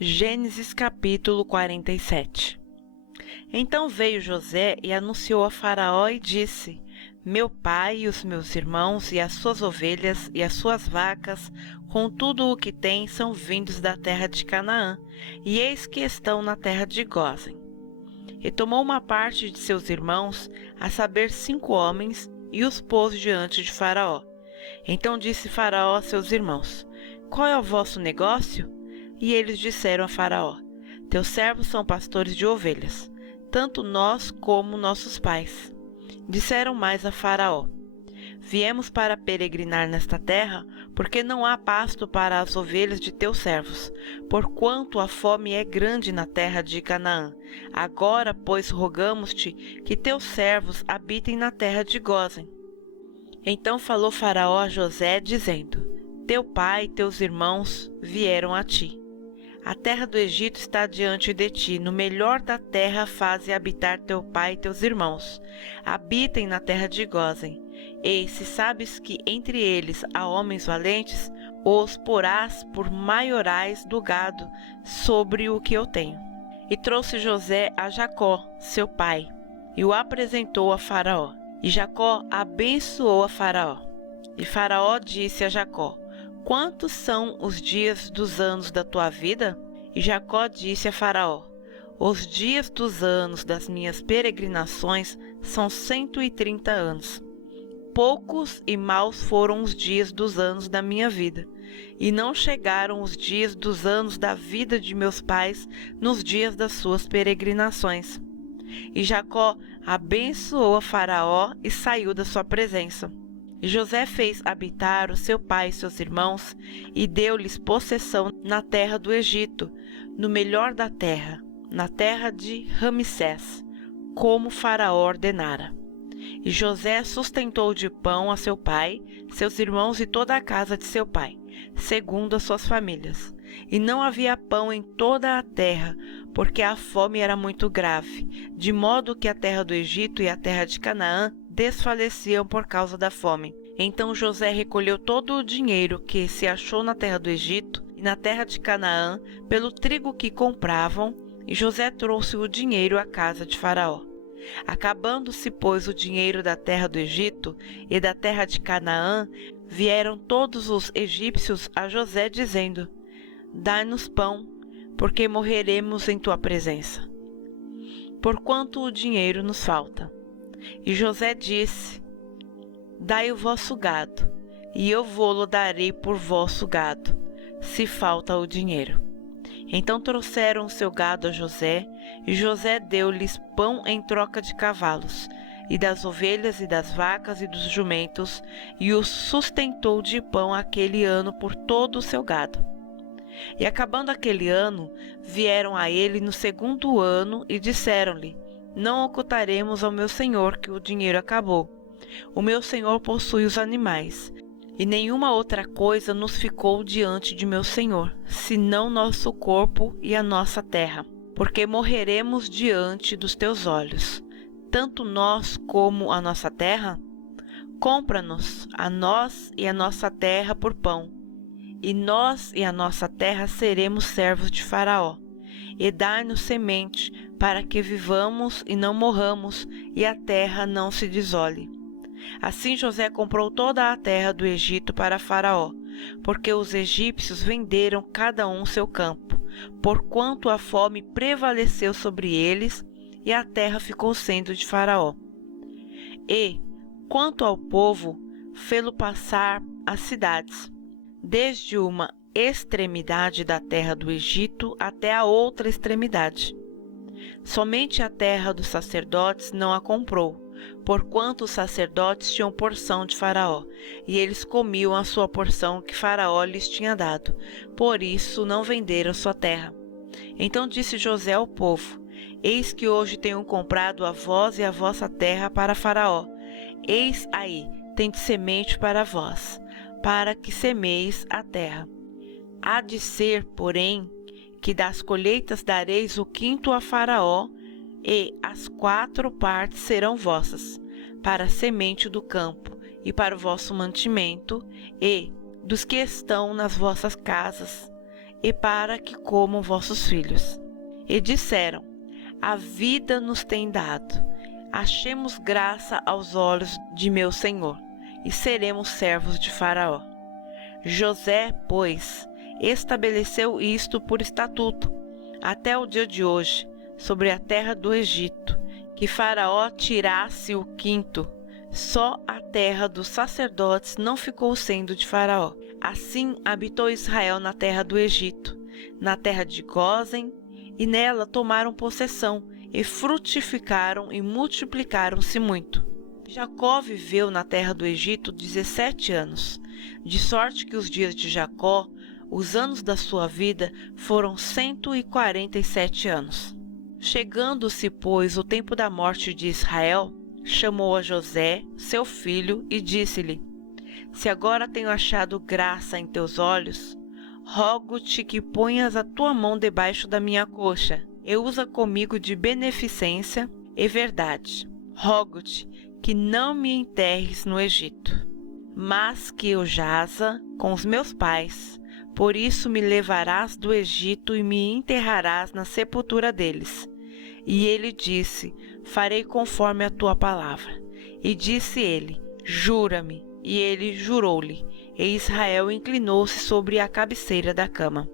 Gênesis capítulo 47. Então veio José e anunciou a Faraó e disse: Meu pai e os meus irmãos e as suas ovelhas e as suas vacas, com tudo o que têm, são vindos da terra de Canaã, e eis que estão na terra de Gósen. E tomou uma parte de seus irmãos, a saber 5 homens, e os pôs diante de Faraó. Então disse Faraó a seus irmãos: Qual é o vosso negócio? E eles disseram a Faraó: Teus servos são pastores de ovelhas, tanto nós como nossos pais. Disseram mais a Faraó: Viemos para peregrinar nesta terra, porque não há pasto para as ovelhas de teus servos, porquanto a fome é grande na terra de Canaã. Agora, pois, rogamos-te que teus servos habitem na terra de Gósen. Então falou Faraó a José, dizendo: Teu pai e teus irmãos vieram a ti. A terra do Egito está diante de ti, no melhor da terra faze habitar teu pai e teus irmãos. Habitem na terra de Gósen. E se sabes que entre eles há homens valentes, os porás por maiorais do gado sobre o que eu tenho. E trouxe José a Jacó, seu pai, e o apresentou a Faraó. E Jacó abençoou a Faraó. E Faraó disse a Jacó: Quantos são os dias dos anos da tua vida? E Jacó disse a Faraó: Os dias dos anos das minhas peregrinações são 130 anos. Poucos e maus foram os dias dos anos da minha vida, e não chegaram os dias dos anos da vida de meus pais nos dias das suas peregrinações. E Jacó abençoou a Faraó e saiu da sua presença. E José fez habitar o seu pai e seus irmãos, e deu-lhes possessão na terra do Egito, no melhor da terra, na terra de Ramsés, como Faraó ordenara. E José sustentou de pão a seu pai, seus irmãos e toda a casa de seu pai, segundo as suas famílias. E não havia pão em toda a terra, porque a fome era muito grave, de modo que a terra do Egito e a terra de Canaã desfaleciam por causa da fome. Então José recolheu todo o dinheiro que se achou na terra do Egito e na terra de Canaã, pelo trigo que compravam, e José trouxe o dinheiro à casa de Faraó. Acabando-se, pois, o dinheiro da terra do Egito e da terra de Canaã, vieram todos os egípcios a José, dizendo: Dai-nos pão, porque morreremos em tua presença, porquanto o dinheiro nos falta. E José disse: Dai o vosso gado, e eu vô-lo darei por vosso gado, se falta o dinheiro. Então trouxeram o seu gado a José, e José deu-lhes pão em troca de cavalos, e das ovelhas e das vacas e dos jumentos, e os sustentou de pão aquele ano por todo o seu gado. E acabando aquele ano, vieram a ele no segundo ano e disseram-lhe: Não ocultaremos ao meu senhor que o dinheiro acabou. O meu senhor possui os animais, e nenhuma outra coisa nos ficou diante de meu senhor, senão nosso corpo e a nossa terra, porque morreremos diante dos teus olhos, tanto nós como a nossa terra. Compra-nos a nós e a nossa terra por pão, e nós e a nossa terra seremos servos de Faraó, e dai-nos semente, para que vivamos e não morramos, e a terra não se desole. Assim José comprou toda a terra do Egito para Faraó, porque os egípcios venderam cada um seu campo, porquanto a fome prevaleceu sobre eles, e a terra ficou sendo de Faraó. E, quanto ao povo, fê-lo passar as cidades, desde uma extremidade da terra do Egito até a outra extremidade. Somente a terra dos sacerdotes não a comprou, porquanto os sacerdotes tinham porção de Faraó, e eles comiam a sua porção que Faraó lhes tinha dado, por isso não venderam sua terra. Então disse José ao povo: Eis que hoje tenho comprado a vós e a vossa terra para Faraó. Eis aí, tende semente para vós, para que semeis a terra. Há de ser, porém, que das colheitas dareis o quinto a Faraó, e as 4 partes serão vossas, para a semente do campo e para o vosso mantimento, e dos que estão nas vossas casas, e para que comam vossos filhos. E disseram: a vida nos tem dado, achemos graça aos olhos de meu senhor, e seremos servos de Faraó. José, pois, estabeleceu isto por estatuto, até o dia de hoje, sobre a terra do Egito, que Faraó tirasse o quinto. Só a terra dos sacerdotes não ficou sendo de Faraó. Assim habitou Israel na terra do Egito, na terra de Gósen, e nela tomaram possessão, e frutificaram e multiplicaram-se muito. Jacó viveu na terra do Egito 17 anos, de sorte que os dias de Jacó, os anos da sua vida, foram 147 anos. Chegando-se, pois, o tempo da morte de Israel, chamou a José, seu filho, e disse-lhe: se agora tenho achado graça em teus olhos, rogo-te que ponhas a tua mão debaixo da minha coxa, e usa comigo de beneficência e verdade. Rogo-te que não me enterres no Egito, mas que eu jaza com os meus pais. Por isso me levarás do Egito e me enterrarás na sepultura deles. E ele disse: farei conforme a tua palavra. E disse ele: jura-me. E ele jurou-lhe, e Israel inclinou-se sobre a cabeceira da cama.